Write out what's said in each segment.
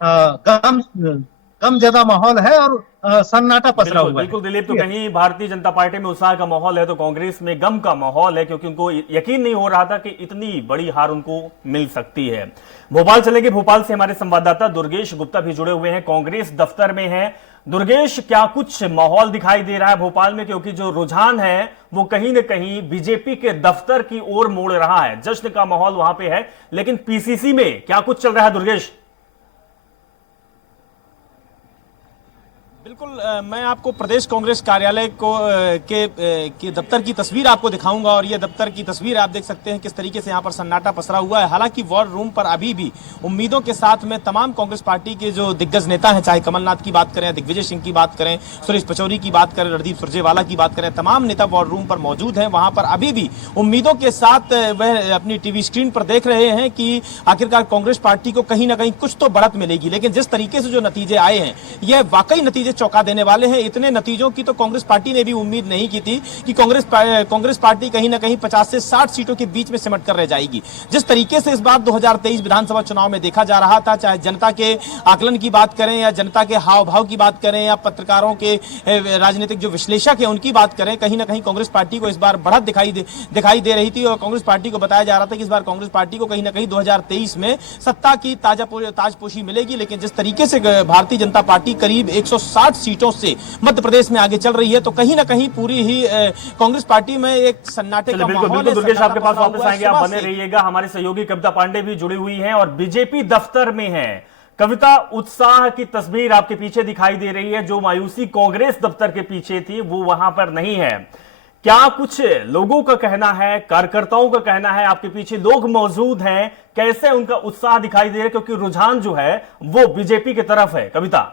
कम कम ज्यादा माहौल है और सन्नाटा पसरा बिल्कुल हुआ है। बिल्कुल दिलीप, तो ठीक है। कहीं भारतीय जनता पार्टी में उत्साह का माहौल है तो कांग्रेस में गम का माहौल है, क्योंकि उनको यकीन नहीं हो रहा था कि इतनी बड़ी हार उनको मिल सकती है। भोपाल चलेंगे, भोपाल से हमारे संवाददाता दुर्गेश गुप्ता भी जुड़े हुए हैं, कांग्रेस दफ्तर में हैं। दुर्गेश, क्या कुछ माहौल दिखाई दे रहा है भोपाल में, क्योंकि जो रुझान है वो कहीं ना कहीं बीजेपी के दफ्तर की ओर मोड़ रहा है, जश्न का माहौल वहां पे है, लेकिन पीसीसी में क्या कुछ चल रहा है दुर्गेश? बिल्कुल, मैं आपको प्रदेश कांग्रेस कार्यालय को के दफ्तर की तस्वीर आपको दिखाऊंगा और ये दफ्तर की तस्वीर आप देख सकते हैं किस तरीके से यहाँ पर सन्नाटा पसरा हुआ है। हालांकि वॉर रूम पर अभी भी उम्मीदों के साथ में तमाम कांग्रेस पार्टी के जो दिग्गज नेता हैं, चाहे कमलनाथ की बात करें, दिग्विजय सिंह की बात करें, सुरेश पचौरी की बात करें, रणदीप सुरजेवाला की बात करें, तमाम नेता वॉर रूम पर मौजूद हैं। वहां पर अभी भी उम्मीदों के साथ वह अपनी टीवी स्क्रीन पर देख रहे हैं कि आखिरकार कांग्रेस पार्टी को कहीं ना कहीं कुछ तो बढ़त मिलेगी। लेकिन जिस तरीके से जो नतीजे आए हैं, यह वाकई नतीजे चौंका देने वाले हैं। इतने नतीजों की तो कांग्रेस पार्टी ने भी उम्मीद नहीं की थी कि कांग्रेस पार्टी कहीं ना कहीं 50 से 60 सीटों के बीच में सिमट कर रह जाएगी। जिस तरीके से इस बार 2023 विधानसभा चुनाव में देखा जा रहा था, चाहे जनता के आकलन की बात करें या जनता के हाव भाव की बात करें या पत्रकारों के राजनीतिक जो विश्लेषक है उनकी बात करें, कहीं ना कहीं कांग्रेस पार्टी को इस बार बढ़त दिखाई दे रही थी और कांग्रेस पार्टी को बताया जा रहा था कि इस बार कांग्रेस पार्टी को कहीं ना कहीं 2023 में सत्ता की ताजपोशी मिलेगी। लेकिन जिस तरीके से भारतीय जनता पार्टी करीब 160 सीटों से मध्य प्रदेश में आगे चल रही है, तो कहीं ना कहीं पूरी ही कांग्रेस पार्टी में एक सन्नाटे का बिल्कुल माहौल बिल्कुल है। दुर्गेश, आपके पास वापस हुआ है आएंगे, आप सुबह बने से। रहिएगा। हमारी सहयोगी कविता पांडे भी जुड़ी हुई हैं और बीजेपी दफ्तर में हैं। कविता, उत्साह की तस्वीर आपके पीछे दिखाई दे रही है, जो मायूसी कांग्रेस दफ्तर के पीछे थी वो वहां पर नहीं है। क्या कुछ लोगों का कहना है, कार्यकर्ताओं का कहना है, आपके पीछे लोग मौजूद हैं, कैसे उनका उत्साह दिखाई दे रहा है, क्योंकि रुझान जो है वो बीजेपी की तरफ है? कविता।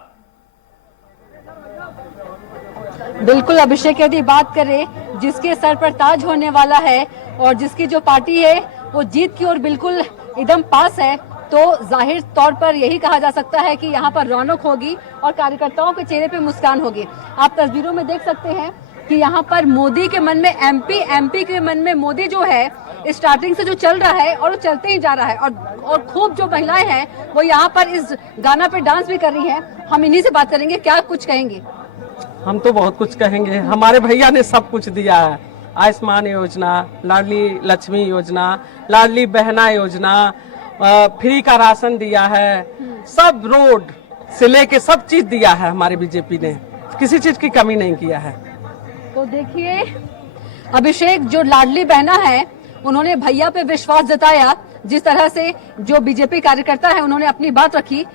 बिल्कुल अभिषेक, यदि बात करें जिसके सर पर ताज होने वाला है और जिसकी जो पार्टी है वो जीत की ओर बिल्कुल एकदम पास है, तो जाहिर तौर पर यही कहा जा सकता है कि यहाँ पर रौनक होगी और कार्यकर्ताओं के चेहरे पे मुस्कान होगी। आप तस्वीरों में देख सकते हैं कि यहाँ पर मोदी के मन में एमपी, एमपी के मन में मोदी जो है स्टार्टिंग से जो चल रहा है और वो चलते ही जा रहा है। और खूब जो महिलाएं हैं वो यहाँ पर इस गाना पे डांस भी कर रही हैं। हम इन्हीं से बात करेंगे, क्या कुछ कहेंगे? हम तो बहुत कुछ कहेंगे, हमारे भैया ने सब कुछ दिया है। आयुष्मान योजना, लाडली लक्ष्मी योजना, लाडली बहना योजना, फ्री का राशन दिया है, सब रोड से लेके सब चीज दिया है हमारे बीजेपी ने, किसी चीज की कमी नहीं किया है। तो देखिए अभिषेक, जो लाडली बहना है उन्होंने भैया पे विश्वास जताया, जिस तरह से जो बीजेपी कार्यकर्ता है उन्होंने अपनी बात रखी।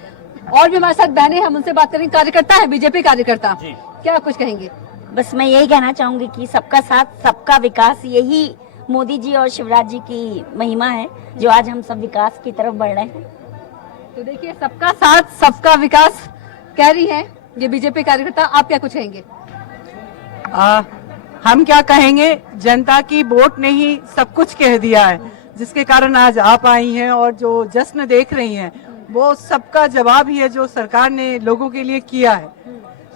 और भी हमारे साथ बहनें, हम उनसे बात करेंगे। कार्यकर्ता है, बीजेपी कार्यकर्ता, क्या कुछ कहेंगे? बस मैं यही कहना चाहूंगी कि सबका साथ सबका विकास, यही मोदी जी और शिवराज जी की महिमा है जो आज हम सब विकास की तरफ बढ़ रहे हैं। तो देखिए, सबका साथ सबका विकास कह रही हैं ये बीजेपी कार्यकर्ता। आप क्या कुछ कहेंगे? हम क्या कहेंगे, जनता की वोट ने ही सब कुछ कह दिया है, जिसके कारण आज आप आई हैं और जो जश्न देख रही हैं वो सबका जवाब ही है जो सरकार ने लोगों के लिए किया है।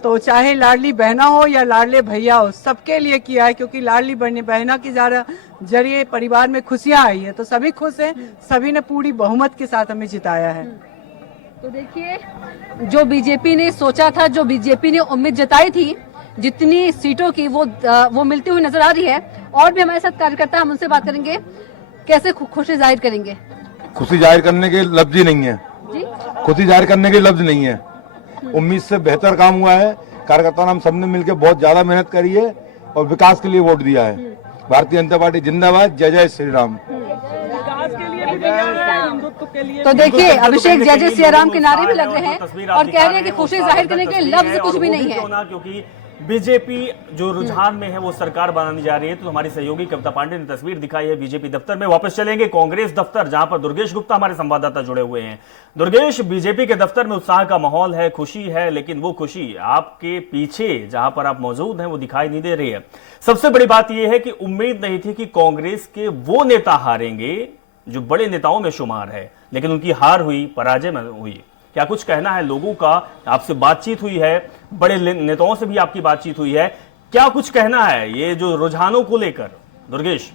तो चाहे लाडली बहना हो या लाडले भैया हो, सबके लिए किया है, क्योंकि लाडली बहना की जरिए परिवार में खुशियां आई है, तो सभी खुश हैं, सभी ने पूरी बहुमत के साथ हमें जिताया है। तो देखिए, जो बीजेपी ने सोचा था, जो बीजेपी ने उम्मीद जताई थी जितनी सीटों की, वो मिलती हुई नजर आ रही है। और भी हमारे साथ कार्यकर्ता, हम उनसे बात करेंगे। कैसे खुशी जाहिर करेंगे? खुशी जाहिर करने के लफ्ज ही नहीं है जी, खुशी जाहिर करने के लफ्ज नहीं है। उम्मीद से बेहतर काम हुआ है। कार्यकर्ताओं ने हम सबने मिलकर बहुत ज्यादा मेहनत करी है और विकास के लिए वोट दिया है। भारतीय जनता पार्टी जिंदाबाद, जय जय श्री राम। तो देखिए अभिषेक, जय जय सिया राम के नारे भी लग रहे हैं और कह रहे हैं कि खुशी जाहिर करने के लफ्ज कुछ भी नहीं है, क्योंकि बीजेपी जो रुझान में है वो सरकार बनाने जा रही है। तो हमारी सहयोगी कविता पांडे ने तस्वीर दिखाई है बीजेपी दफ्तर में। वापस चलेंगे कांग्रेस दफ्तर, जहां पर दुर्गेश गुप्ता हमारे संवाददाता जुड़े हुए हैं। दुर्गेश, बीजेपी के दफ्तर में उत्साह का माहौल है, खुशी है, लेकिन वो खुशी आपके पीछे जहां पर आप मौजूद हैं वो दिखाई नहीं दे रही है। सबसे बड़ी बात यह है कि उम्मीद नहीं थी कि कांग्रेस के वो नेता हारेंगे जो बड़े नेताओं में शुमार है, लेकिन उनकी हार हुई, पराजय में हुई। क्या कुछ कहना है लोगों का? आपसे बातचीत हुई है, बड़े नेताओं से भी आपकी बातचीत हुई है, क्या कुछ कहना है ये जो रुझानों को लेकर? दुर्गेश।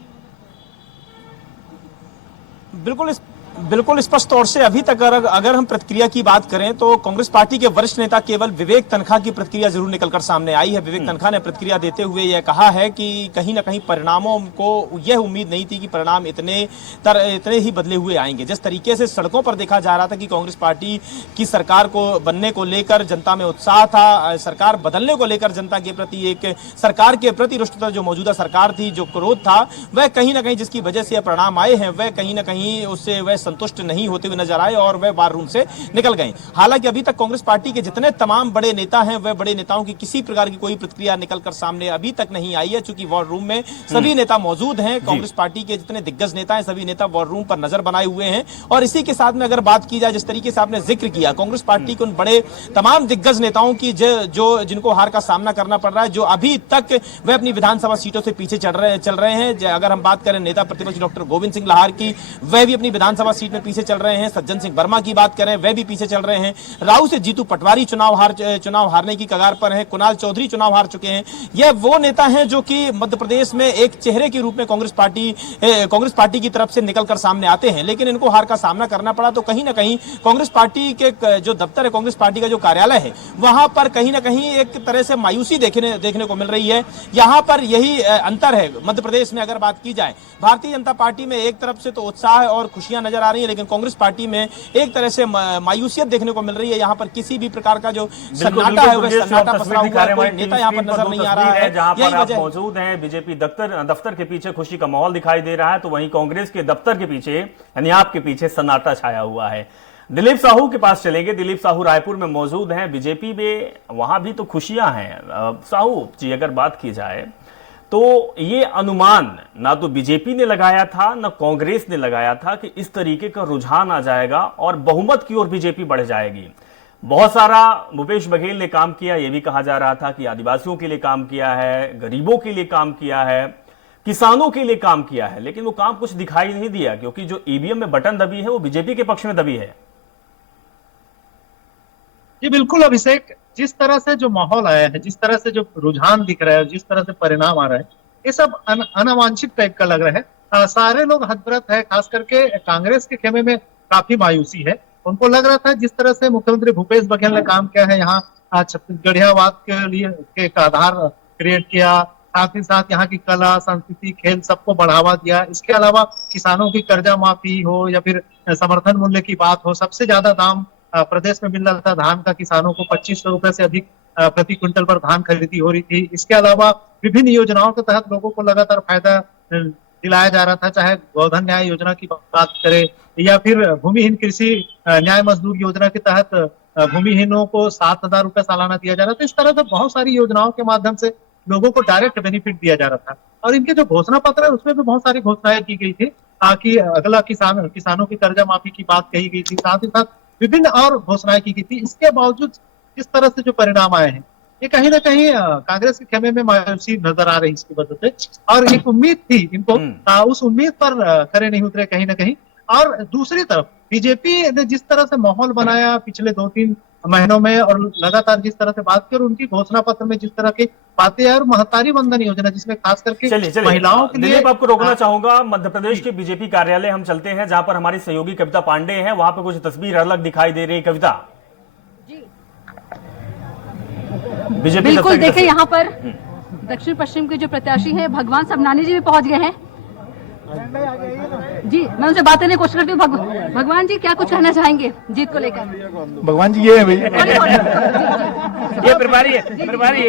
बिल्कुल, बिल्कुल स्पष्ट तौर से अभी तक अगर हम प्रतिक्रिया की बात करें तो कांग्रेस पार्टी के वरिष्ठ नेता केवल विवेक तनखा की प्रतिक्रिया जरूर निकलकर सामने आई है। विवेक तनखा ने प्रतिक्रिया देते हुए यह कहा है कि कहीं ना कहीं परिणामों को यह उम्मीद नहीं थी कि परिणाम इतने ही बदले हुए आएंगे। जिस तरीके से सड़कों पर देखा जा रहा था कि कांग्रेस पार्टी की सरकार को बनने को लेकर जनता में उत्साह था, सरकार बदलने को लेकर जनता के प्रति एक सरकार के प्रति रुष्टता जो मौजूदा सरकार थी, जो क्रोध था, वह कहीं ना कहीं जिसकी वजह से यह परिणाम आए हैं वह कहीं ना कहीं उससे वह संतुष्ट नहीं होते हुए नजर आए और वह वार रूम से निकल गए। हालांकि अभी तक कांग्रेस पार्टी के जितने तमाम बड़े नेता हैं वह बड़े नेताओं की किसी प्रकार की कोई प्रतिक्रिया निकलकर सामने अभी तक नहीं आई है। चूंकि वॉर रूम में सभी नेता मौजूद हैं, कांग्रेस पार्टी के जितने दिग्गज नेता हैं सभी नेता वॉर रूम पर नजर बनाए हुए हैं। और इसी के साथ में अगर बात की जाए, जिस तरीके से आपने जिक्र किया कांग्रेस पार्टी के उन बड़े तमाम दिग्गज नेताओं की जो जिनको हार का सामना करना पड़ रहा है, जो अभी तक वह अपनी विधानसभा सीटों से पीछे चल रहे हैं। अगर हम बात करें नेता प्रतिपक्ष डॉक्टर गोविंद सिंह लाहार की, वह भी अपनी विधानसभा सीट में पीछे चल रहे हैं। सज्जन सिंह वर्मा की बात करें, वह भी पीछे चल रहे हैं। राऊ से जीतू पटवारी चुनाव हारने की कगार पर हैं। कुणाल चौधरी चुनाव हार चुके हैं। यह वो नेता हैं जो कि मध्य प्रदेश में एक चेहरे के रूप में कांग्रेस पार्टी की तरफ से निकलकर सामने आते हैं, लेकिन इनको हार का सामना करना पड़ा। तो कहीं ना कहीं कांग्रेस पार्टी के जो दफ्तर है, कांग्रेस पार्टी का जो कार्यालय है, वहां पर कहीं ना कहीं एक तरह से मायूसी देखने को मिल रही है। यहां पर यही अंतर है मध्य प्रदेश में। अगर बात की जाए भारतीय जनता पार्टी में एक तरफ से तो उत्साह और खुशियां नजर आ रही है, लेकिन कांग्रेस पार्टी में एक तरह से मायूसियत देखने को मिल रही है। यहाँ पर किसी भी प्रकार का जो सन्नाटा है वह सन्नाटा पसरा हुआ है, कोई नेता यहाँ पर नजर नहीं आ रहा है। जहां पर आप मौजूद हैं, बीजेपी दफ्तर के पीछे खुशी का माहौल दिखाई दे रहा है, तो वहीं कांग्रेस के दफ्तर के पीछे यानी आपके पीछे सन्नाटा छाया हुआ है। दिलीप साहू के पास चलेंगे। दिलीप साहू रायपुर में मौजूद हैं। बीजेपी में वहां भी तो खुशियां हैं। साहू जी, अगर बात की जाए तो ये अनुमान ना तो बीजेपी ने लगाया था ना कांग्रेस ने लगाया था कि इस तरीके का रुझान आ जाएगा और बहुमत की ओर बीजेपी बढ़ जाएगी। बहुत सारा भूपेश बघेल ने काम किया, यह भी कहा जा रहा था कि आदिवासियों के लिए काम किया है, गरीबों के लिए काम किया है, किसानों के लिए काम किया है, लेकिन वो काम कुछ दिखाई नहीं दिया क्योंकि जो ईवीएम में बटन दबी है वो बीजेपी के पक्ष में दबी है। जी बिल्कुल अभिषेक, जिस तरह से जो माहौल आया है, जिस तरह से जो रुझान दिख रहा है, जिस तरह से परिणाम आ रहा है, ये सब अनावांछित टाइप का लग रहा है। सारे लोग हतप्रत है, खास करके कांग्रेस के खेमे में काफी मायूसी है। उनको लग रहा था जिस तरह से मुख्यमंत्री भूपेश बघेल ने काम किया है, यहाँ छत्तीसगढ़ियावाद के लिए एक आधार क्रिएट किया, साथ ही साथ यहाँ की कला, संस्कृति, खेल सबको बढ़ावा दिया। इसके अलावा किसानों की कर्जा माफी हो या फिर समर्थन मूल्य की बात हो, सबसे ज्यादा दाम प्रदेश में मिल रहा था धान का। किसानों को 2500 रुपए से अधिक प्रति क्विंटल पर धान खरीदी हो रही थी। इसके अलावा विभिन्न योजनाओं के तहत लोगों को लगातार फायदा दिलाया जा रहा था, चाहे गोधन न्याय योजना की बात करें या फिर भूमिहीन कृषि न्याय मजदूर योजना के तहत भूमिहीनों को 7000 रुपए सालाना दिया जा रहा था। इस तरह से बहुत सारी योजनाओं के माध्यम से लोगों को डायरेक्ट बेनिफिट दिया जा रहा था। और इनके जो घोषणा पत्र है उसमें भी बहुत सारी घोषणाएं की गई थी, ताकि अगला किसानों की कर्जा माफी की बात कही गई थी, साथ ही साथ विभिन्न और घोषणाएं की गई थी। इसके बावजूद जिस तरह से जो परिणाम आए हैं, ये कहीं ना कहीं कांग्रेस के खेमे में मायूसी नजर आ रही इसकी वजह से। और एक उम्मीद थी इनको, उस उम्मीद पर खरे नहीं उतरे कहीं ना कहीं। और दूसरी तरफ बीजेपी ने जिस तरह से माहौल बनाया पिछले 2-3 महीनों में, और लगातार जिस तरह से बात की, और उनकी घोषणा पत्र में जिस तरह की बातें और महतारी बंधन योजना जिसमें खास करके महिलाओं के लिए। दिलीप, आपको रोकना चाहूंगा। मध्य प्रदेश के बीजेपी कार्यालय हम चलते हैं, जहां पर हमारी सहयोगी कविता पांडे हैं। वहां पर कुछ तस्वीर अलग दिखाई दे रही है। कविता, बीजेपी बिल्कुल देखिए, यहाँ पर दक्षिण पश्चिम के जो प्रत्याशी हैं भगवान सबनानी जी भी पहुंच गए हैं। जी, मैं उनसे बात करने की कोशिश करती हूँ। भगवान जी, क्या कुछ कहना चाहेंगे जीत को लेकर? भगवान जी ये है भैया, ये प्रभारी है, प्रभारी है।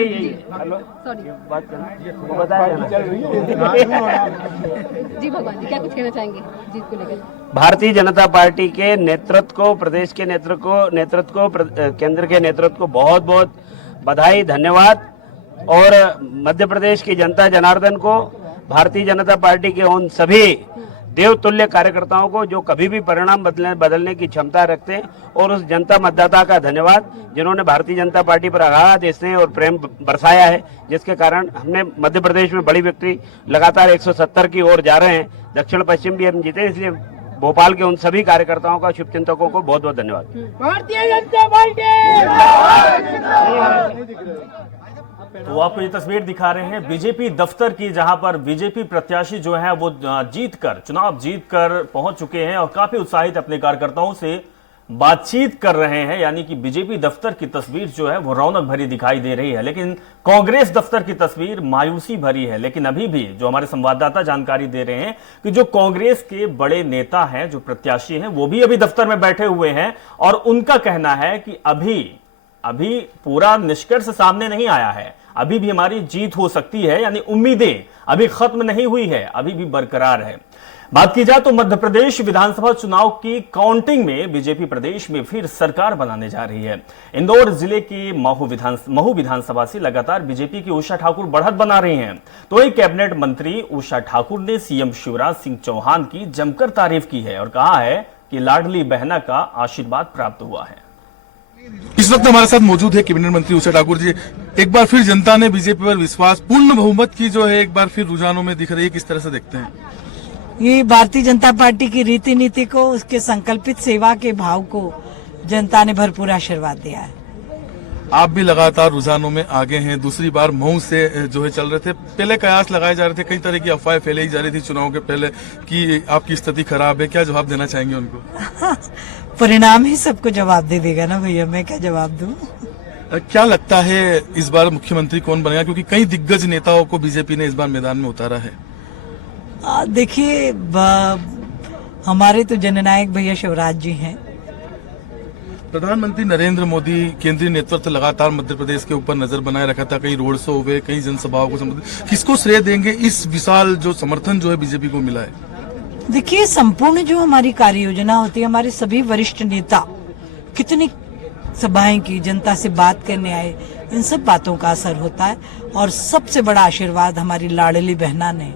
जी भगवान जी, क्या कुछ कहना चाहेंगे जीत को लेकर? भारतीय जनता पार्टी के नेतृत्व को, प्रदेश के नेतृत्व को, केंद्र के नेतृत्व को बहुत बहुत बधाई, धन्यवाद। और मध्य प्रदेश की जनता जनार्दन को, भारतीय जनता पार्टी के उन सभी देवतुल्य कार्यकर्ताओं को जो कभी भी परिणाम बदलने की क्षमता रखते हैं, और उस जनता मतदाता का धन्यवाद जिन्होंने भारतीय जनता पार्टी पर अगाध स्नेह और प्रेम बरसाया है, जिसके कारण हमने मध्य प्रदेश में बड़ी विक्ट्री लगातार 170 की ओर जा रहे हैं। दक्षिण पश्चिम भी हम जीते, इसलिए भोपाल के उन सभी कार्यकर्ताओं का, शुभचिंतकों को बहुत बहुत धन्यवाद। भारतीय जनता पार्टी तो आपको ये तस्वीर दिखा रहे हैं बीजेपी दफ्तर की, जहां पर बीजेपी प्रत्याशी जो है वो चुनाव जीत कर पहुंच चुके हैं और काफी उत्साहित अपने कार्यकर्ताओं से बातचीत कर रहे हैं। यानी कि बीजेपी दफ्तर की तस्वीर जो है वो रौनक भरी दिखाई दे रही है, लेकिन कांग्रेस दफ्तर की तस्वीर मायूसी भरी है। लेकिन अभी भी जो हमारे संवाददाता जानकारी दे रहे हैं कि जो कांग्रेस के बड़े नेता हैं, जो प्रत्याशी हैं, वो भी अभी दफ्तर में बैठे हुए हैं और उनका कहना है कि अभी पूरा निष्कर्ष सामने नहीं आया है, अभी भी हमारी जीत हो सकती है, यानी उम्मीदें अभी खत्म नहीं हुई है, अभी भी बरकरार है। बात की जाए तो मध्य प्रदेश विधानसभा चुनाव की काउंटिंग में बीजेपी प्रदेश में फिर सरकार बनाने जा रही है। इंदौर जिले की महू विधानसभा से लगातार बीजेपी की उषा ठाकुर बढ़त बना रही हैं। तो वही कैबिनेट मंत्री उषा ठाकुर ने सीएम शिवराज सिंह चौहान की जमकर तारीफ की है और कहा है कि लाडली बहना का आशीर्वाद प्राप्त हुआ है। इस वक्त हमारे साथ मौजूद है कैबिनेट मंत्री उषा ठाकुर जी। एक बार फिर जनता ने बीजेपी पर विश्वास, पूर्ण बहुमत की जो है एक बार फिर रुझानों में दिख रही है, किस तरह से देखते हैं? ये भारतीय जनता पार्टी की रीति नीति को, उसके संकल्पित सेवा के भाव को जनता ने भरपूर आशीर्वाद दिया है। आप भी लगातार रुझानों में आगे हैं, दूसरी बार महू से जो है चल रहे थे, पहले कयास लगाए जा रहे थे, कई तरह की अफवाहें फैलाई जा रही थी चुनाव के पहले कि आपकी स्थिति खराब है, क्या जवाब देना चाहेंगे उनको? परिणाम ही सबको जवाब दे देगा ना भैया, मैं क्या जवाब दूं? क्या लगता है इस बार मुख्यमंत्री कौन बनेगा, क्योंकि कई दिग्गज नेताओं को बीजेपी ने इस बार मैदान में उतारा है? देखिए, हमारे तो जननायक भैया शिवराज जी हैं। प्रधानमंत्री नरेंद्र मोदी, केंद्रीय नेतृत्व लगातार मध्य प्रदेश के ऊपर नजर बनाए रखा था, कई रोड शो हुए, कई जनसभाओं को संबोधित, किसको श्रेय देंगे इस विशाल जो समर्थन जो है बीजेपी को मिला है? देखिए, संपूर्ण जो हमारी कार्य योजना होती है, हमारे सभी वरिष्ठ नेता कितनी सभाएं की, जनता से बात करने आए, इन सब बातों का असर होता है और सबसे बड़ा आशीर्वाद हमारी लाडली बहना ने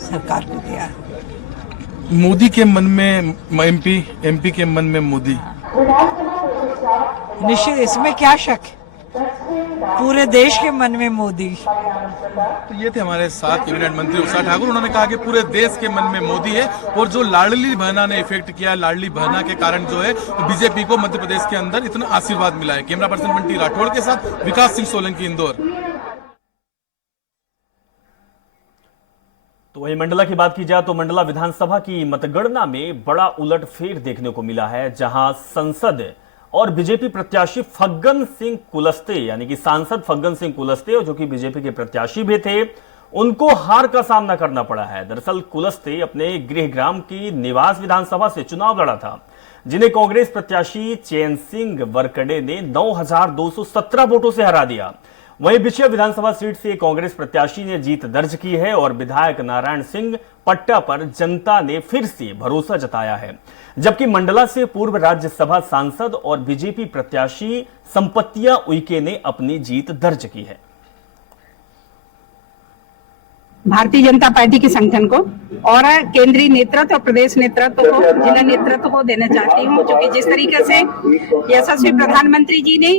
सरकार को दिया है। मोदी के मन में एमपी के मन में मोदी, निश्चित, इसमें क्या शक है, पूरे देश के मन में मोदी। तो ये थे हमारे साथ कैबिनेट मंत्री उषा ठाकुर। उन्होंने कहा कि पूरे देश के मन में मोदी है और जो लाडली बहना ने इफेक्ट किया, लाडली बहना के कारण जो है बीजेपी को मध्य प्रदेश के अंदर इतना आशीर्वाद मिला है। कैमरा पर्सन बंटी राठौड़ के साथ विकास सिंह सोलंकी, इंदौर। तो वही मंडला की बात की जाए तो मंडला विधानसभा की मतगणना में बड़ा उलटफेर देखने को मिला है, जहां संसद और बीजेपी प्रत्याशी फग्गन सिंह कुलस्ते, यानी कि सांसद फग्गन सिंह कुलस्ते, जो कि बीजेपी के प्रत्याशी भी थे, उनको हार का सामना करना पड़ा है। दरअसल कुलस्ते अपने गृहग्राम की निवास विधानसभा से चुनाव लड़ा था, जिन्हें कांग्रेस प्रत्याशी चैन सिंह वरकड़े ने 9,217 वोटों से हरा दिया। वहीं बिछिया विधानसभा सीट से कांग्रेस प्रत्याशी ने जीत दर्ज की है और विधायक नारायण सिंह पट्टा पर जनता ने फिर से भरोसा जताया है। जबकि मंडला से पूर्व राज्यसभा सांसद और बीजेपी प्रत्याशी संपत्तिया उइके ने अपनी जीत दर्ज की है। भारतीय जनता पार्टी के संगठन को और केंद्रीय नेतृत्व और प्रदेश नेतृत्व को, जिला नेतृत्व को देना चाहती हूँ, क्योंकि जिस तरीके से यशस्वी प्रधानमंत्री जी ने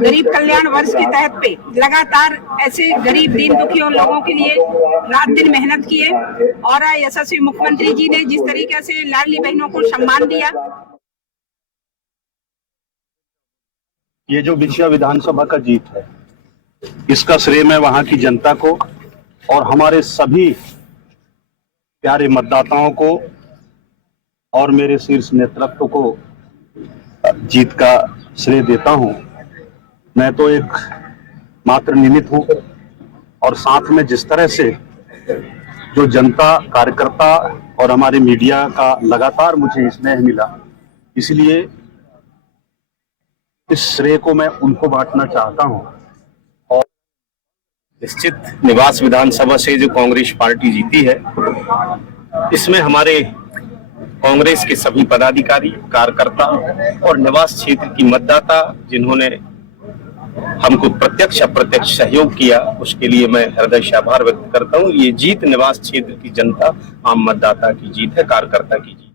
गरीब कल्याण वर्ष के तहत पे लगातार ऐसे गरीब दीन दुखियों लोगों के लिए रात दिन मेहनत की है और यशस्वी मुख्यमंत्री जी ने जिस तरीके से लाडली बहनों को सम्मान दिया। ये जो बिछिया विधानसभा का जीत है, इसका श्रेय मैं वहां की जनता को और हमारे सभी प्यारे मतदाताओं को और मेरे शीर्ष नेतृत्व को जीत का श्रेय देता हूं। मैं तो एक मात्र निमित्त हूं और साथ में जिस तरह से जो जनता, कार्यकर्ता और हमारे मीडिया का लगातार मुझे स्नेह मिला, इसलिए इस श्रेय को मैं उनको बांटना चाहता हूं। निश्चित निवास विधानसभा से जो कांग्रेस पार्टी जीती है, इसमें हमारे कांग्रेस के सभी पदाधिकारी, कार्यकर्ता और निवास क्षेत्र की मतदाता जिन्होंने हमको प्रत्यक्ष अप्रत्यक्ष सहयोग किया, उसके लिए मैं हृदय से आभार व्यक्त करता हूं। ये जीत निवास क्षेत्र की जनता, आम मतदाता की जीत है, कार्यकर्ता की जीत।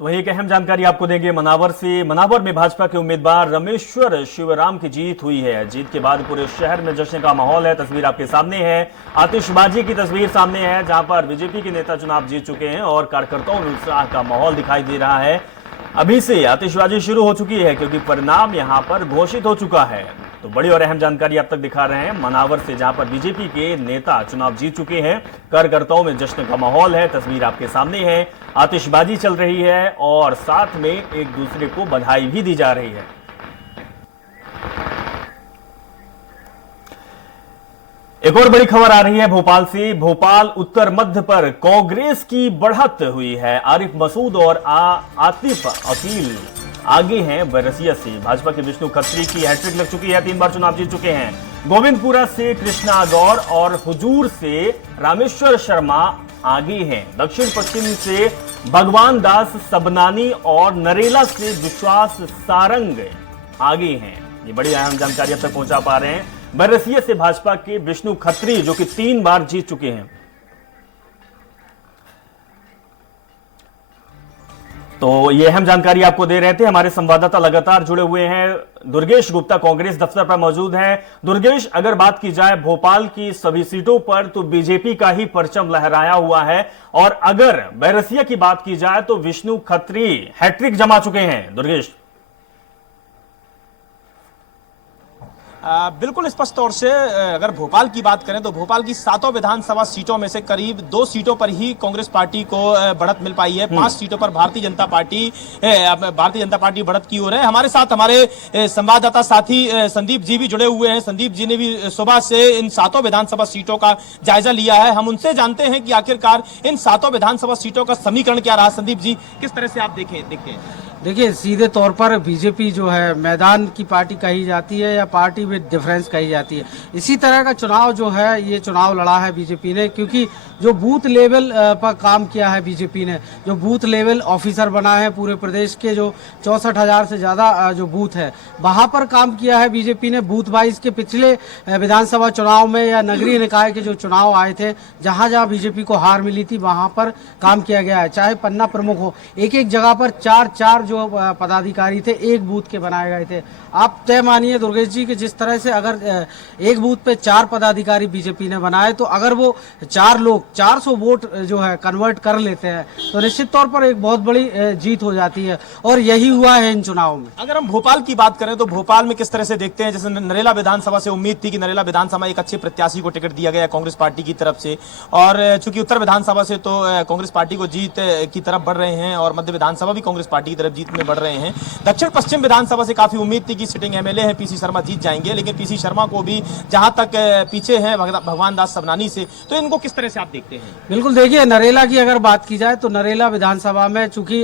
तो वही एक अहम जानकारी आपको देंगे मनावर से। मनावर में भाजपा के उम्मीदवार रमेश्वर शिवराम की जीत हुई है। जीत के बाद पूरे शहर में जश्न का माहौल है। तस्वीर आपके सामने है, आतिशबाजी की तस्वीर सामने है, जहां पर बीजेपी के नेता चुनाव जीत चुके हैं और कार्यकर्ताओं में उत्साह का माहौल दिखाई दे रहा है। अभी से आतिशबाजी शुरू हो चुकी है क्योंकि परिणाम यहां पर घोषित हो चुका है। तो बड़ी और अहम जानकारी आप तक दिखा रहे हैं मनावर से, जहां पर बीजेपी के नेता चुनाव जीत चुके हैं। कार्यकर्ताओं में जश्न का माहौल है, तस्वीर आपके सामने है। आतिशबाजी चल रही है और साथ में एक दूसरे को बधाई भी दी जा रही है। एक और बड़ी खबर आ रही है भोपाल से। भोपाल उत्तर मध्य पर कांग्रेस की बढ़त हुई है। आरिफ मसूद और आतिफ अकील आगे हैं बैरसिया से। भाजपा के विष्णु खत्री की हैट्रिक लग चुकी है, 3 बार चुनाव जीत चुके हैं। गोविंदपुरा से कृष्णा गौर और हुजूर से रामेश्वर शर्मा आगे हैं। दक्षिण पश्चिम से भगवान दास सबनानी और नरेला से विश्वास सारंग आगे हैं। ये बड़ी अहम जानकारी अब तक पहुंचा पा रहे हैं बैरसिया से भाजपा के विष्णु खत्री, जो कि 3 बार जीत चुके हैं। तो ये अहम जानकारी आपको दे रहे थे हमारे संवाददाता, लगातार जुड़े हुए हैं। दुर्गेश गुप्ता कांग्रेस दफ्तर पर मौजूद हैं। दुर्गेश, अगर बात की जाए भोपाल की सभी सीटों पर तो बीजेपी का ही परचम लहराया हुआ है, और अगर बैरसिया की बात की जाए तो विष्णु खत्री हैट्रिक जमा चुके हैं। दुर्गेश, बिल्कुल स्पष्ट तौर से अगर भोपाल की बात करें तो भोपाल की 7 विधानसभा सीटों में से करीब 2 सीटों पर ही कांग्रेस पार्टी को बढ़त मिल पाई है। 5 सीटों पर भारतीय जनता पार्टी बढ़त की ओर है। हमारे साथ हमारे संवाददाता साथी संदीप जी भी जुड़े हुए हैं। संदीप जी ने भी सुबह से इन 7 विधानसभा सीटों का जायजा लिया है। हम उनसे जानते हैं कि आखिरकार इन 7 विधानसभा सीटों का समीकरण क्या रहा। संदीप जी, किस तरह से आप देखते हैं? देखिए, सीधे तौर पर बीजेपी जो है मैदान की पार्टी कही जाती है या पार्टी विद डिफरेंस कही जाती है। इसी तरह का चुनाव जो है, ये चुनाव लड़ा है बीजेपी ने, क्योंकि जो बूथ लेवल पर काम किया है बीजेपी ने, जो बूथ लेवल ऑफिसर बना है पूरे प्रदेश के, जो 64,000 से ज्यादा जो बूथ है वहां पर काम किया है बीजेपी ने। बूथ वाइज के पिछले विधानसभा चुनाव में या नगरीय निकाय के जो चुनाव आए थे, जहां जहां बीजेपी को हार मिली थी वहां पर काम किया गया है। चाहे पन्ना प्रमुख हो, एक एक जगह पर 4 जो पदाधिकारी थे एक बूथ के बनाए गए थे। आप तय मानिए दुर्गेश जी कि जिस तरह से अगर एक बूथ पे 4 पदाधिकारी बीजेपी ने बनाए, तो अगर वो 4 लोग 400 वोट जो है कन्वर्ट कर लेते हैं तो निश्चित तौर पर एक बहुत बड़ी जीत हो जाती है, और यही हुआ है इन चुनावों में। अगर हम भोपाल की बात करें तो भोपाल में किस तरह से देखते हैं? जैसे नरेला विधानसभा से उम्मीद थी कि नरेला विधानसभा एक अच्छे प्रत्याशी को टिकट दिया गया कांग्रेस पार्टी की तरफ से, और चूंकि उत्तर विधानसभा से तो कांग्रेस पार्टी को जीत की तरफ बढ़ रहे हैं, और मध्य विधानसभा भी कांग्रेस पार्टी की तरफ जीत में बढ़ रहे हैं। दक्षिण पश्चिम विधानसभा से काफी उम्मीद थी कि सिटिंग एमएलए है पीसी शर्मा जीत जाएंगे, लेकिन पीसी शर्मा को भी जहां तक पीछे हैं भगवान दास सबनानी से, तो इनको किस तरह से आप देखते हैं? बिल्कुल, देखिए नरेला की अगर बात की जाए तो नरेला विधानसभा में चूंकि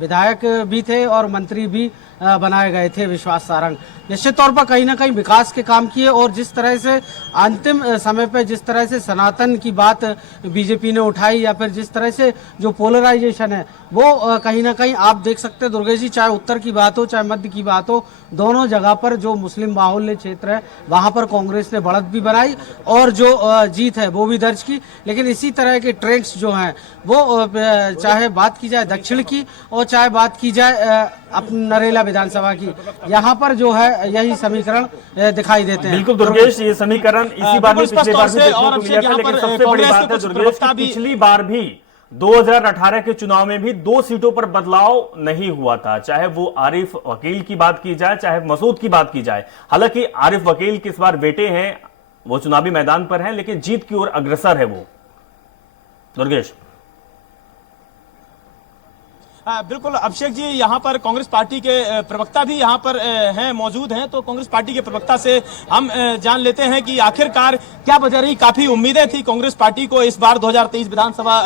विधायक भी थे और मंत्री भी बनाए गए थे विश्वास सारंग, निश्चित तौर पर कहीं ना कहीं विकास के काम किए। और जिस तरह से अंतिम समय पे जिस तरह से सनातन की बात बीजेपी ने उठाई, या फिर जिस तरह से जो पोलराइजेशन है वो कहीं ना कहीं आप देख सकते हैं दुर्गेश जी, चाहे उत्तर की बात हो चाहे मध्य की बात हो, दोनों जगह पर जो मुस्लिम बाहुल्य क्षेत्र है वहां पर कांग्रेस ने बढ़त भी बनाई और जो जीत है वो भी दर्ज की। लेकिन इसी तरह के ट्रेंड्स जो हैं वो चाहे बात की जाए दक्षिण की और चाहे बात की जाए नरेला विधानसभा की, यहाँ पर जो है यही समीकरण दिखाई देते हैं। बिल्कुल दुर्गेश, ये समीकरण इसी बार में पिछली बार भी देखने को मिला था, लेकिन सबसे बड़ी बात है दुर्गेश की पिछली बार भी 2018 के चुनाव में भी 2 सीटों पर बदलाव नहीं हुआ था, चाहे वो आरिफ वकील की बात की जाए चाहे मसूद की बात की जाए। हालांकि आरिफ वकील के इस बार बेटे हैं, वो चुनावी मैदान पर हैं, लेकिन जीत की ओर अग्रसर है वो। दुर्गेश, बिल्कुल अभिषेक जी, यहाँ पर कांग्रेस पार्टी के प्रवक्ता भी यहाँ पर हैं, मौजूद हैं, तो कांग्रेस पार्टी के प्रवक्ता से हम जान लेते हैं कि आखिरकार क्या वजह रही। काफी उम्मीदें थी कांग्रेस पार्टी को इस बार 2023 विधानसभा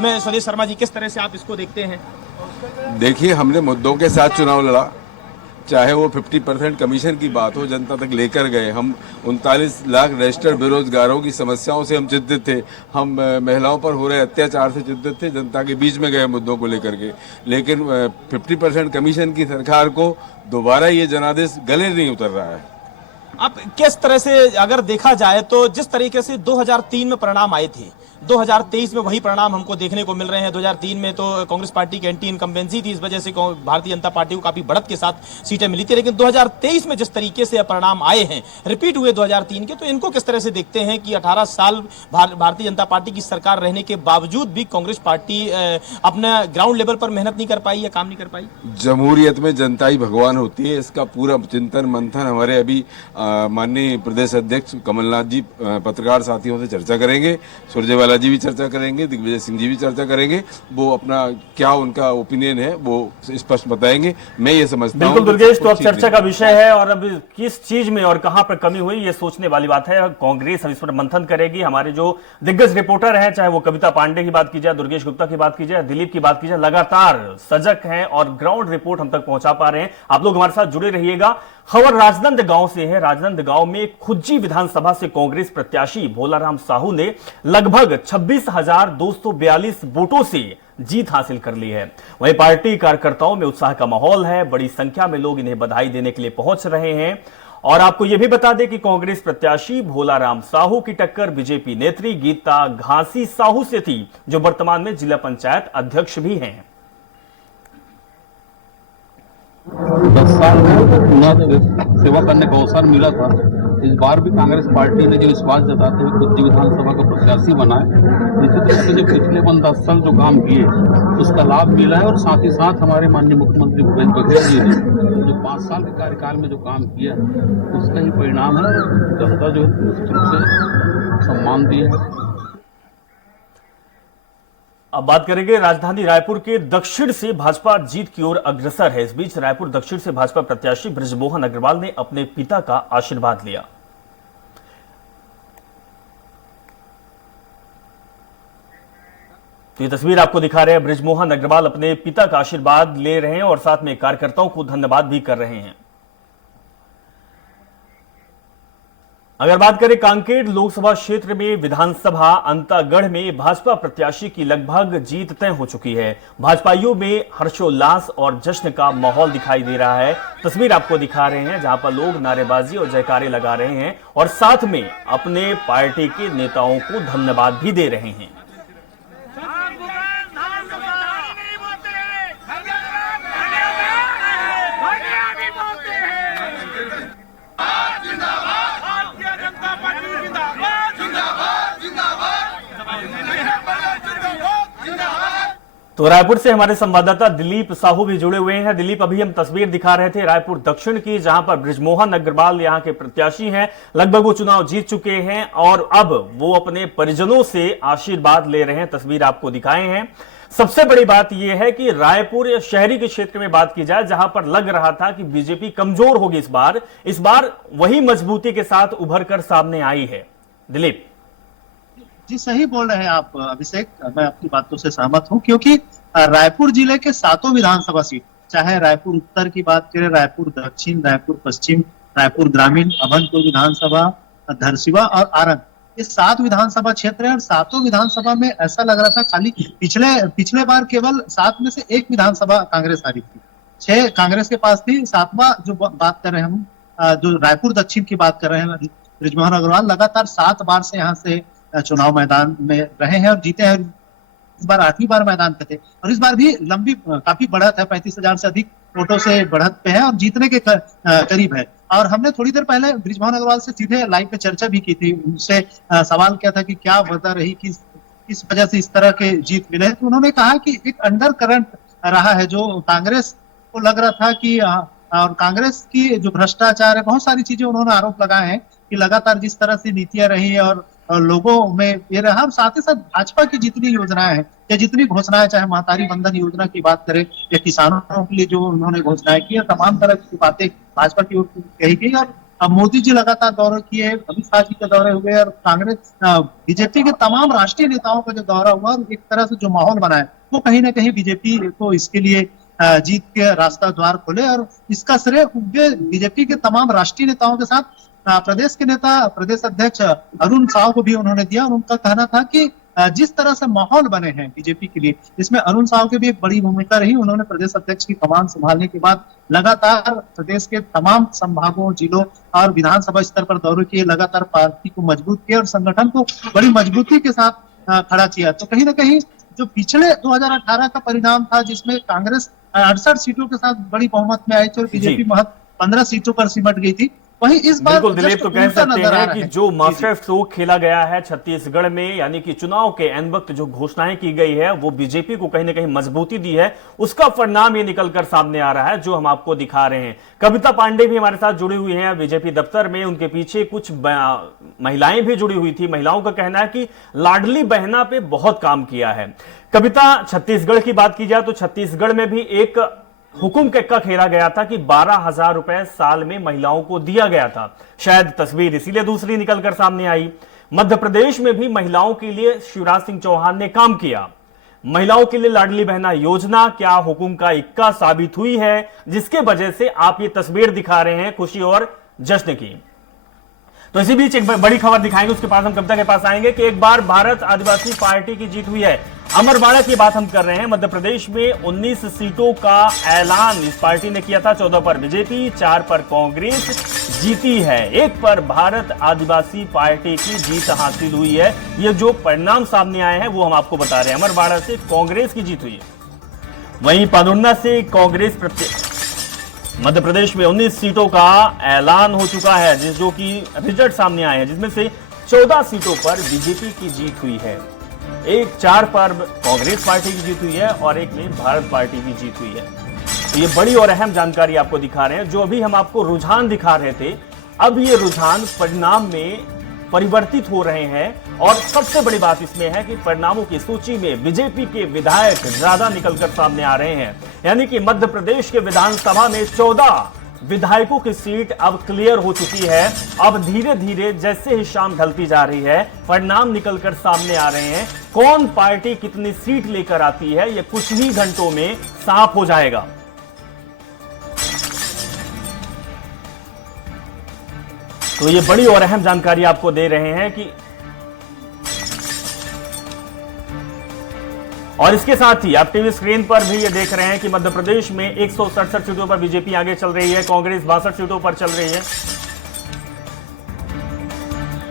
में। स्वदेश शर्मा जी, किस तरह से आप इसको देखते हैं? देखिए, हमने मुद्दों के साथ चुनाव लड़ा, चाहे वो 50% कमीशन की बात हो, जनता तक लेकर गए। हम 39 लाख रजिस्टर्ड बेरोजगारों की समस्याओं से हम चिंतित थे, हम महिलाओं पर हो रहे अत्याचार से चिंतित थे, जनता के बीच में गए मुद्दों को लेकर के। लेकिन 50% कमीशन की सरकार को दोबारा ये जनादेश गले नहीं उतर रहा है। अब किस तरह से अगर देखा जाए तो जिस तरीके से 2003 में परिणाम आए थे, 2023 में वही परिणाम हमको देखने को मिल रहे हैं। 2003 में तो कांग्रेस पार्टी की एंटी इनकम्बेंसी थी, इस वजह से भारतीय जनता पार्टी को काफी बढ़त के साथ सीटें मिली थी, लेकिन 2023 में जिस तरीके से परिणाम आए हैं, रिपीट हुए 2003 के, तो इनको किस तरह से देखते हैं कि 18 साल भारतीय जनता पार्टी की सरकार रहने के बावजूद भी कांग्रेस पार्टी अपना ग्राउंड लेवल पर मेहनत नहीं कर पाई या काम नहीं कर पाई? जमहूरियत में जनता ही भगवान होती है, इसका पूरा चिंतन मंथन हमारे अभी माननीय प्रदेश अध्यक्ष कमलनाथ जी पत्रकार साथियों से चर्चा करेंगे, सुरजेवाला जी भी चर्चा करेंगे, दिग्विजय सिंह जी भी चर्चा करेंगे। वो अपना क्या उनका ओपिनियन है वो स्पष्ट बताएंगे। मैं ये समझता हूँ बिल्कुल दुर्गेश, तो अब चर्चा का विषय है और अब किस चीज में और कहां पर कमी हुई ये सोचने वाली बात है। कांग्रेस अब इस पर मंथन करेगी। हमारे जो दिग्गज रिपोर्टर हैं, चाहे वो कविता पांडे की बात की जाए, दुर्गेश गुप्ता की बात की जाए, दिलीप की बात की जाए, लगातार सजग हैं और ग्राउंड रिपोर्ट हम तक पहुंचा पा रहे हैं। आप लोग हमारे साथ जुड़े रहिएगा। खबर राजनांदगांव से है। राजनांदगांव में खुज्जी विधानसभा से कांग्रेस प्रत्याशी भोलाराम साहू ने लगभग 26,242 वोटों से जीत हासिल कर ली है। वहीं पार्टी कार्यकर्ताओं में उत्साह का माहौल है। बड़ी संख्या में लोग इन्हें बधाई देने के लिए पहुंच रहे हैं। और आपको यह भी बता दें कि कांग्रेस प्रत्याशी भोलाराम साहू की टक्कर बीजेपी नेत्री गीता घासी साहू से थी, जो वर्तमान में जिला पंचायत अध्यक्ष भी हैं। 10 साल में सेवा करने का अवसर मिला था। इस बार भी कांग्रेस पार्टी ने जो विश्वास जताते हुए खुज्जी विधानसभा का प्रत्याशी बनाए, निश्चित रूप से जो पिछले 10 साल जो काम किए उसका लाभ मिला है। और साथ ही साथ हमारे माननीय मुख्यमंत्री भूपेश बघेल जी ने जो 5 साल के कार्यकाल में जो काम किया उसका ही परिणाम है। जनता जो निश्चित रूप से सम्मान दिया। अब बात करेंगे राजधानी रायपुर के दक्षिण से भाजपा जीत की ओर अग्रसर है। इस बीच रायपुर दक्षिण से भाजपा प्रत्याशी बृजमोहन अग्रवाल ने अपने पिता का आशीर्वाद लिया। तो ये तस्वीर आपको दिखा रहे हैं। बृजमोहन अग्रवाल अपने पिता का आशीर्वाद ले रहे हैं और साथ में कार्यकर्ताओं को धन्यवाद भी कर रहे हैं। अगर बात करें कांकेर लोकसभा क्षेत्र में विधानसभा अंतागढ़ में भाजपा प्रत्याशी की लगभग जीत तय हो चुकी है। भाजपाइयों में हर्षोल्लास और जश्न का माहौल दिखाई दे रहा है। तस्वीर आपको दिखा रहे हैं जहां पर लोग नारेबाजी और जयकारे लगा रहे हैं और साथ में अपने पार्टी के नेताओं को धन्यवाद भी दे रहे हैं। तो रायपुर से हमारे संवाददाता दिलीप साहू भी जुड़े हुए हैं। दिलीप, अभी हम तस्वीर दिखा रहे थे रायपुर दक्षिण की, जहां पर बृजमोहन अग्रवाल यहां के प्रत्याशी हैं। लगभग वो चुनाव जीत चुके हैं और अब वो अपने परिजनों से आशीर्वाद ले रहे हैं। तस्वीर आपको दिखाए हैं। सबसे बड़ी बात यह है कि रायपुर शहरी के क्षेत्र में बात की जाए, जहां पर लग रहा था कि बीजेपी कमजोर होगी इस बार वही मजबूती के साथ उभर कर सामने आई है। दिलीप जी, सही बोल रहे हैं आप अभिषेक, मैं आपकी बातों से सहमत हूं, क्योंकि रायपुर जिले के 7 विधानसभा सीट, चाहे रायपुर उत्तर की बात करें, रायपुर दक्षिण, रायपुर पश्चिम, रायपुर ग्रामीण, अभनपुर विधानसभा, धरसीवा और आरंग, ये 7 विधानसभा क्षेत्र है। और 7 विधानसभा में ऐसा लग रहा था खाली पिछले बार केवल 7 में से 1 विधानसभा कांग्रेस हारी थी, 6 कांग्रेस के पास थी। 7वां जो बात कर रहे हैं हम, जो रायपुर दक्षिण की बात कर रहे हैं, बृजमोहन अग्रवाल लगातार 7 बार से यहाँ से चुनाव मैदान में रहे हैं और जीते हैं। इस बार 8वीं बार मैदान पे थे और इस बार भी लंबी काफी बढ़त है, 35,000 से अधिक वोटों से बढ़त पे है और जीतने के करीब है। और हमने थोड़ी देर पहले बृजमोहन अग्रवाल से सीधे लाइव पे चर्चा भी की थी। उनसे सवाल किया था कि क्या वजह रही, किस वजह से इस तरह के जीत मिले। तो उन्होंने कहा कि एक अंडर करंट रहा है, जो कांग्रेस को लग रहा था कि और कांग्रेस की जो भ्रष्टाचार है, बहुत सारी चीजें उन्होंने आरोप लगाए हैं कि लगातार जिस तरह से नीतियां रही और लोगों में ये रहा। और साथ ही साथ भाजपा की जितनी योजनाएं हैं या जितनी घोषणाएं, चाहे महतारी बंधन योजना की बात करें या किसानों के लिए जो उन्होंने घोषणाएं की, तमाम तरह की बातें भाजपा की ओर कही गई। और अब मोदी जी लगातार दौरे किए, अमित शाह जी के दौरे हुए और कांग्रेस बीजेपी के तमाम राष्ट्रीय नेताओं का जो दौरा हुआ, एक तरह से जो माहौल बना है वो कहीं ना कहीं बीजेपी को इसके लिए जीत के रास्ता द्वार खोले। और इसका श्रेय बीजेपी के तमाम राष्ट्रीय नेताओं के साथ प्रदेश के नेता, प्रदेश अध्यक्ष अरुण साव को भी उन्होंने दिया। और उनका कहना था कि जिस तरह से माहौल बने हैं बीजेपी के लिए, इसमें अरुण साव की भी एक बड़ी भूमिका रही। उन्होंने प्रदेश अध्यक्ष की कमान संभालने के बाद लगातार प्रदेश के तमाम संभागों, जिलों और विधानसभा स्तर पर दौरे किए, लगातार पार्टी को मजबूत किया और संगठन को बड़ी मजबूती के साथ खड़ा किया। तो कहीं ना कहीं जो पिछले 2018 का परिणाम था, जिसमें कांग्रेस 68 सीटों के साथ बड़ी बहुमत में आई थी और बीजेपी महज 15 सीटों पर सिमट गई थी, वहीं इस बार बिल्कुल दिलीप, तो कह सकते हैं कि जो मास्टर स्ट्रोक खेला गया है छत्तीसगढ़ में, यानी कि चुनाव के एन वक्त जो घोषणाएं की गई है वो बीजेपी को कहीं ना कहीं मजबूती दी है, उसका परिणाम ये निकलकर सामने आ रहा है जो हम आपको दिखा रहे हैं। कविता पांडे भी हमारे साथ जुड़ी हुई हैं बीजेपी दफ्तर में, उनके पीछे कुछ महिलाएं भी जुड़ी हुई थी। महिलाओं का कहना है कि लाडली बहना पे बहुत काम किया है। कविता, छत्तीसगढ़ की बात की जाए तो छत्तीसगढ़ में भी एक हुकुम का एक्का खेला गया था कि 12,000 रुपए साल में महिलाओं को दिया गया था। शायद तस्वीर इसीलिए दूसरी निकलकर सामने आई। मध्य प्रदेश में भी महिलाओं के लिए शिवराज सिंह चौहान ने काम किया। महिलाओं के लिए लाडली बहना योजना क्या हुकुम का इक्का साबित हुई है, जिसके वजह से आप ये तस्वीर दिखा रहे हैं खुशी और जश्न की। तो इसी बीच एक बड़ी खबर दिखाएंगे, उसके पास हम कविता के पास आएंगे कि एक बार भारत आदिवासी पार्टी की जीत हुई है। अमरवाड़ा की बात हम कर रहे हैं। मध्य प्रदेश में 19 सीटों का ऐलान इस पार्टी ने किया था। 14 पर बीजेपी, 4 पर कांग्रेस जीती है। 1 पर भारत आदिवासी पार्टी की जीत हासिल हुई है। ये जो परिणाम सामने आए हैं वो हम आपको बता रहे हैं। अमरवाड़ा से कांग्रेस की जीत हुई है। वहीं पादुन्ना से कांग्रेस मध्य प्रदेश में 19 सीटों का ऐलान हो चुका है, जो कि रिजल्ट सामने आए हैं, जिसमें से 14 सीटों पर बीजेपी की जीत हुई है। 4 पर कांग्रेस पार्टी की जीत हुई है और 1 में भारत पार्टी की जीत हुई है। तो ये बड़ी और अहम जानकारी आपको दिखा रहे हैं। जो अभी हम आपको रुझान दिखा रहे थे, अब ये रुझान परिणाम में परिवर्तित हो रहे हैं। और सबसे बड़ी बात इसमें है कि परिणामों की सूची में बीजेपी के विधायक ज्यादा निकलकर सामने आ रहे हैं। यानी कि मध्य प्रदेश के विधानसभा में 14 विधायकों की सीट अब क्लियर हो चुकी है। अब धीरे धीरे जैसे ही शाम ढलती जा रही है, परिणाम निकलकर सामने आ रहे हैं। कौन पार्टी कितनी सीट लेकर आती है, यह कुछ ही घंटों में साफ हो जाएगा। तो ये बड़ी और अहम जानकारी आपको दे रहे हैं कि और इसके साथ ही आप टीवी स्क्रीन पर भी ये देख रहे हैं कि मध्य प्रदेश में 167 सीटों पर बीजेपी आगे चल रही है, कांग्रेस 62 सीटों पर चल रही है।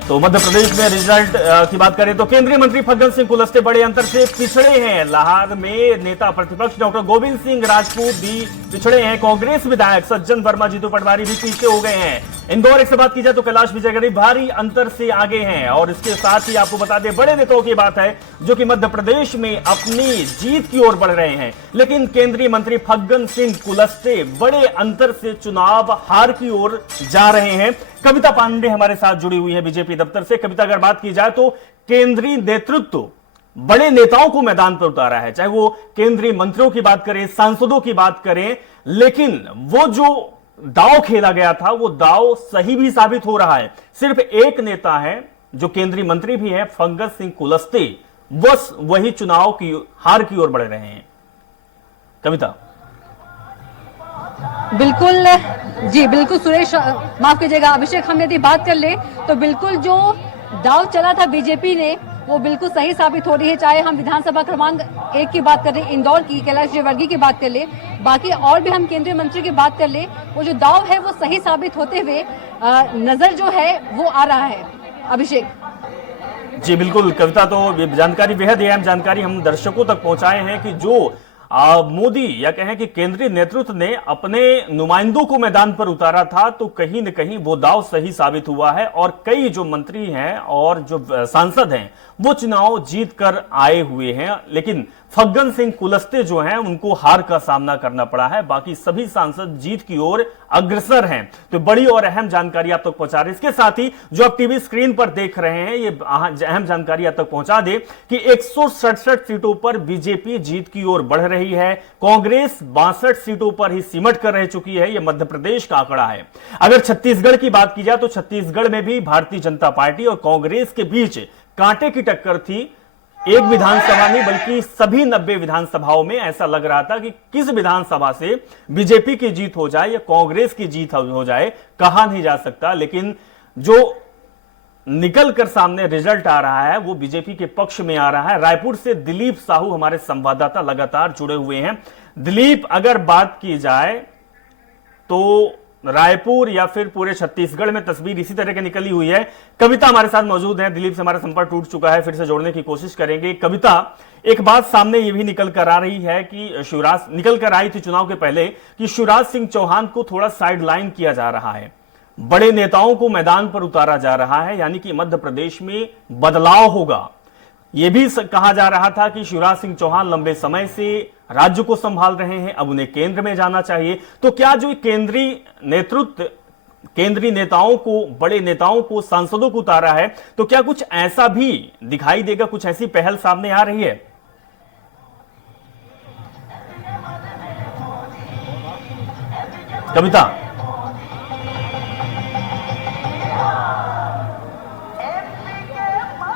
तो मध्य प्रदेश में रिजल्ट की बात करें तो केंद्रीय मंत्री फग्गन सिंह कुलस्ते बड़े अंतर से पिछड़े हैं। लाहौर में नेता प्रतिपक्ष डॉक्टर गोविंद सिंह राजपूत भी पिछड़े हैं। कांग्रेस विधायक सज्जन वर्मा, जीतू पटवारी भी पीछे हो गए हैं। इंदौर एक से बात की जाए तो कैलाश विजयवर्गीय भारी अंतर से आगे हैं। और इसके साथ ही आपको बता दें, बड़े नेताओं की बात है जो कि मध्य प्रदेश में अपनी जीत की ओर बढ़ रहे हैं। लेकिन केंद्रीय मंत्री फग्गन सिंह कुलस्ते बड़े अंतर से चुनाव हार की ओर जा रहे हैं। कविता पांडे हमारे साथ जुड़ी हुई है बीजेपी दफ्तर से। कविता, अगर बात की जाए तो केंद्रीय नेतृत्व बड़े नेताओं को मैदान पर उतारा है, चाहे वो केंद्रीय मंत्रियों की बात करें, सांसदों की बात करें, लेकिन वो जो दांव खेला गया था वो दांव सही भी साबित हो रहा है। सिर्फ एक नेता है जो केंद्रीय मंत्री भी है, फग्गन सिंह कुलस्ते, बस वही चुनाव की हार की ओर बढ़ रहे हैं। कविता। बिल्कुल जी, बिल्कुल सुरेश, माफ कीजिएगा अभिषेक, हम यदि बात कर ले तो बिल्कुल जो दांव चला था बीजेपी ने वो बिल्कुल सही साबित हो रही है। चाहे हम विधानसभा क्रमांक 1 की बात कर ले, इंदौर की, कैलाश विजयवर्गीय की बात कर ले, बाकी और भी हम केंद्रीय मंत्री की बात कर ले, वो जो दांव है वो सही साबित होते हुए नजर जो है वो आ रहा है। अभिषेक जी बिल्कुल कविता, तो ये जानकारी बेहद अहम जानकारी हम दर्शकों तक पहुंचाए हैं कि जो मोदी या कहें कि केंद्रीय नेतृत्व ने अपने नुमाइंदों को मैदान पर उतारा था, तो कहीं न कहीं वो दांव सही साबित हुआ है। और कई जो मंत्री हैं और जो सांसद हैं वो चुनाव जीत कर आए हुए हैं, लेकिन फग्गन सिंह कुलस्ते जो हैं उनको हार का सामना करना पड़ा है। बाकी सभी सांसद जीत की ओर अग्रसर हैं। तो बड़ी और अहम जानकारी आप तक पहुंचा रहे हैं। इसके साथ ही जो आप टीवी स्क्रीन पर देख रहे हैं, ये अहम जानकारी आप तक पहुंचा दे कि 167 सीटों पर बीजेपी जीत की ओर बढ़ रही है। कांग्रेस 62 सीटों पर ही सिमट कर रह चुकी है। यह मध्य प्रदेश का आंकड़ा है। अगर छत्तीसगढ़ की बात की जाए तो छत्तीसगढ़ में भी भारतीय जनता पार्टी और कांग्रेस के बीच कांटे की टक्कर थी। एक विधानसभा नहीं बल्कि सभी 90 विधानसभाओं में ऐसा लग रहा था कि किस विधानसभा से बीजेपी की जीत हो जाए या कांग्रेस की जीत हो जाए, कहा नहीं जा सकता। लेकिन जो निकल कर सामने रिजल्ट आ रहा है वो बीजेपी के पक्ष में आ रहा है। रायपुर से दिलीप साहू हमारे संवाददाता लगातार जुड़े हुए हैं। दिलीप, अगर बात की जाए तो रायपुर या फिर पूरे छत्तीसगढ़ में तस्वीर इसी तरह की निकली हुई है। कविता हमारे साथ मौजूद है, दिलीप से हमारा संपर्क टूट चुका है, फिर से जोड़ने की कोशिश करेंगे। कविता, एक बात सामने ये भी निकल कर आ रही है कि निकल कर आई थी चुनाव के पहले कि शिवराज सिंह चौहान को थोड़ा साइडलाइन किया जा रहा है। बड़े नेताओं को मैदान पर उतारा जा रहा है, यानी कि मध्य प्रदेश में बदलाव होगा। यह भी कहा जा रहा था कि शिवराज सिंह चौहान लंबे समय से राज्य को संभाल रहे हैं, अब उन्हें केंद्र में जाना चाहिए। तो क्या जो केंद्रीय नेतृत्व, केंद्रीय नेताओं को, बड़े नेताओं को, सांसदों को उतारा है, तो क्या कुछ ऐसा भी दिखाई देगा, कुछ ऐसी पहल सामने आ रही है? कविता,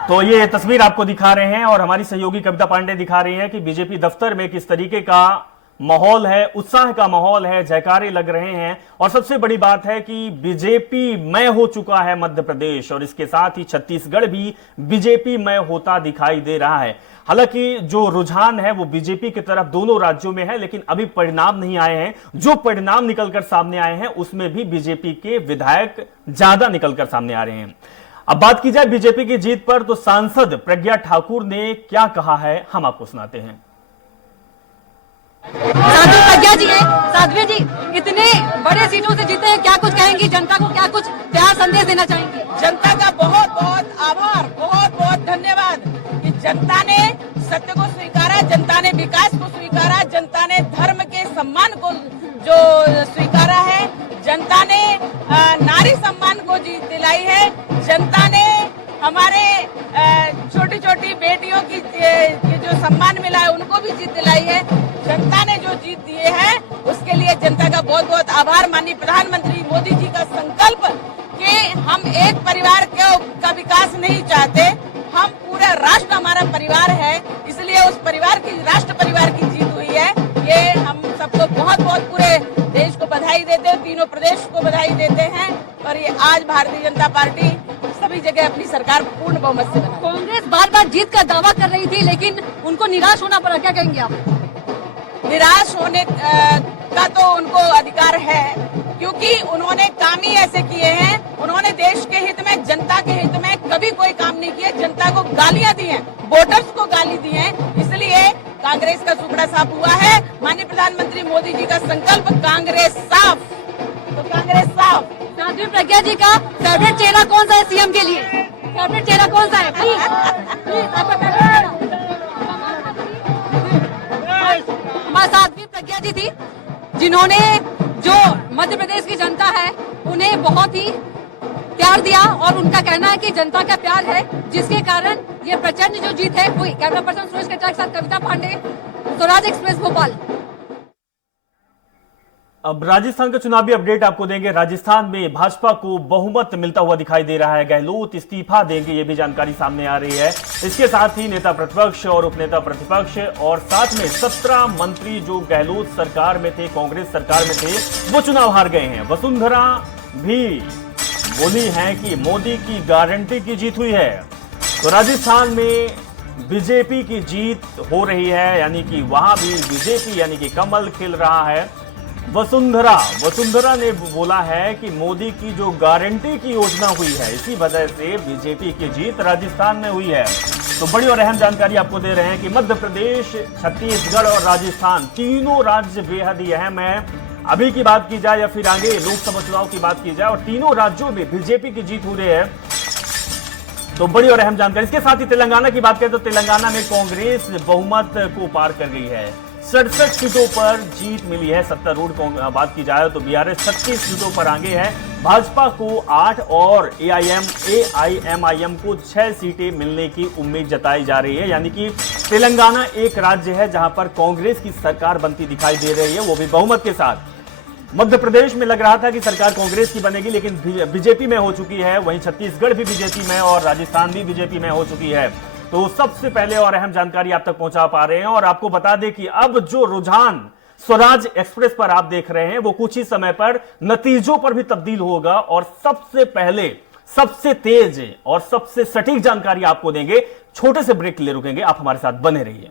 तो ये तस्वीर आपको दिखा रहे हैं और हमारी सहयोगी कविता पांडे दिखा रही है कि बीजेपी दफ्तर में किस तरीके का माहौल है, उत्साह का माहौल है, जयकारे लग रहे हैं। और सबसे बड़ी बात है कि बीजेपी मय हो चुका है मध्य प्रदेश, और इसके साथ ही छत्तीसगढ़ भी बीजेपी मय होता दिखाई दे रहा है। हालांकि जो रुझान है वो बीजेपी की तरफ दोनों राज्यों में है, लेकिन अभी परिणाम नहीं आए हैं। जो परिणाम निकलकर सामने आए हैं उसमें भी बीजेपी के विधायक ज्यादा निकलकर सामने आ रहे हैं। अब बात की जाए बीजेपी की जीत पर, तो सांसद प्रज्ञा ठाकुर ने क्या कहा है, हम आपको सुनाते हैं। साध्वी प्रज्ञा जी है। साध्वी जी इतने बड़े सीटों से जीते हैं, क्या कुछ कहेंगी जनता को, क्या कुछ प्यार संदेश देना चाहेंगी? जनता का बहुत बहुत आभार, बहुत बहुत धन्यवाद कि जनता ने सत्य को स्वीकारा, जनता ने विकास को स्वीकारा, जनता ने धर्म के सम्मान को जो स्वीकारा है, जनता ने नारी सम्मान को जीत दिलाई है, जनता ने हमारे छोटी छोटी बेटियों की जो सम्मान मिला है उनको भी जीत दिलाई है। जनता ने जो जीत दिए है उसके लिए जनता का बहुत बहुत आभार। माननीय प्रधानमंत्री मोदी जी का संकल्प कि हम एक परिवार का विकास नहीं चाहते, हम पूरा राष्ट्र हमारा परिवार है, इसलिए उस परिवार की, राष्ट्र परिवार की जीत हुई है। ये हम सबको बहुत बहुत पूरे देश को बधाई देते हैं, तीनों प्रदेश को बधाई देते हैं। और ये आज भारतीय जनता पार्टी सभी जगह अपनी सरकार पूर्ण बहुमत से बना। कांग्रेस बार बार जीत का दावा कर रही थी, लेकिन उनको निराश होना पड़ा, क्या कहेंगे आप? निराश होने का तो उनको अधिकार है, क्योंकि उन्होंने काम ही ऐसे किए हैं। उन्होंने देश के हित में, जनता के हित में कभी कोई काम नहीं किया। जनता को गालियां दी हैं, वोटर्स को गाली दी हैं, इसलिए कांग्रेस का सुपड़ा साफ हुआ है। माननीय प्रधानमंत्री मोदी जी का संकल्प कांग्रेस साफ, तो कांग्रेस साफ। साध्वी प्रज्ञा जी का फेवरेट चेहरा कौन सा है सीएम के लिए? फेवरेट चेहरा कौन सा है? प्लीज आपका फेवरेट। साध्वी प्रज्ञा जी थी जिन्होंने जो मध्य प्रदेश की जनता है उन्हें बहुत ही प्यार दिया, और उनका कहना है कि जनता का प्यार है जिसके कारण ये प्रचंड जो जीत है हुई। कैमरा पर्सन सुरेश कट्टा के साथ कविता पांडे, स्वराज एक्सप्रेस भोपाल। अब राजस्थान का चुनावी अपडेट आपको देंगे। राजस्थान में भाजपा को बहुमत मिलता हुआ दिखाई दे रहा है। गहलोत इस्तीफा देंगे, ये भी जानकारी सामने आ रही है। इसके साथ ही नेता प्रतिपक्ष और उपनेता प्रतिपक्ष और साथ में 17 मंत्री जो गहलोत सरकार में थे, कांग्रेस सरकार में थे, वो चुनाव हार गए हैं। वसुंधरा भी बोली है कि मोदी की गारंटी की जीत हुई है। तो राजस्थान में बीजेपी की जीत हो रही है, यानी कि वहां भी बीजेपी यानी कि कमल खिल रहा है। वसुंधरा ने बोला है कि मोदी की जो गारंटी की योजना हुई है, इसी वजह से बीजेपी की जीत राजस्थान में हुई है। तो बड़ी और अहम जानकारी आपको दे रहे हैं कि मध्य प्रदेश, छत्तीसगढ़ और राजस्थान तीनों राज्य बेहद ही अहम है। अभी की बात की जाए या फिर आगे लोकसभा चुनाव की बात की जाए, और तीनों राज्यों में बीजेपी की जीत हो रही है। तो बड़ी और अहम जानकारी। इसके साथ ही तेलंगाना की बात करें तो तेलंगाना में कांग्रेस बहुमत को पार कर गई है। 67 सीटों पर जीत मिली है। सत्तारूढ़ बात की जाए तो बीआरएस 36 सीटों पर आगे है। भाजपा को 8 और एआईएमआईएम को 6 सीटें मिलने की उम्मीद जताई जा रही है। यानी कि तेलंगाना एक राज्य है जहां पर कांग्रेस की सरकार बनती दिखाई दे रही है, वो भी बहुमत के साथ। मध्य प्रदेश में लग रहा था कि सरकार कांग्रेस की बनेगी, लेकिन बीजेपी में हो चुकी है। वहीं छत्तीसगढ़ भी बीजेपी में और राजस्थान भी बीजेपी में हो चुकी है। तो सबसे पहले और अहम जानकारी आप तक पहुंचा पा रहे हैं, और आपको बता दें कि अब जो रुझान स्वराज एक्सप्रेस पर आप देख रहे हैं वो कुछ ही समय पर नतीजों पर भी तब्दील होगा, और सबसे पहले सबसे तेज और सबसे सटीक जानकारी आपको देंगे। छोटे से ब्रेक के लिए रुकेंगे, आप हमारे साथ बने रहिए।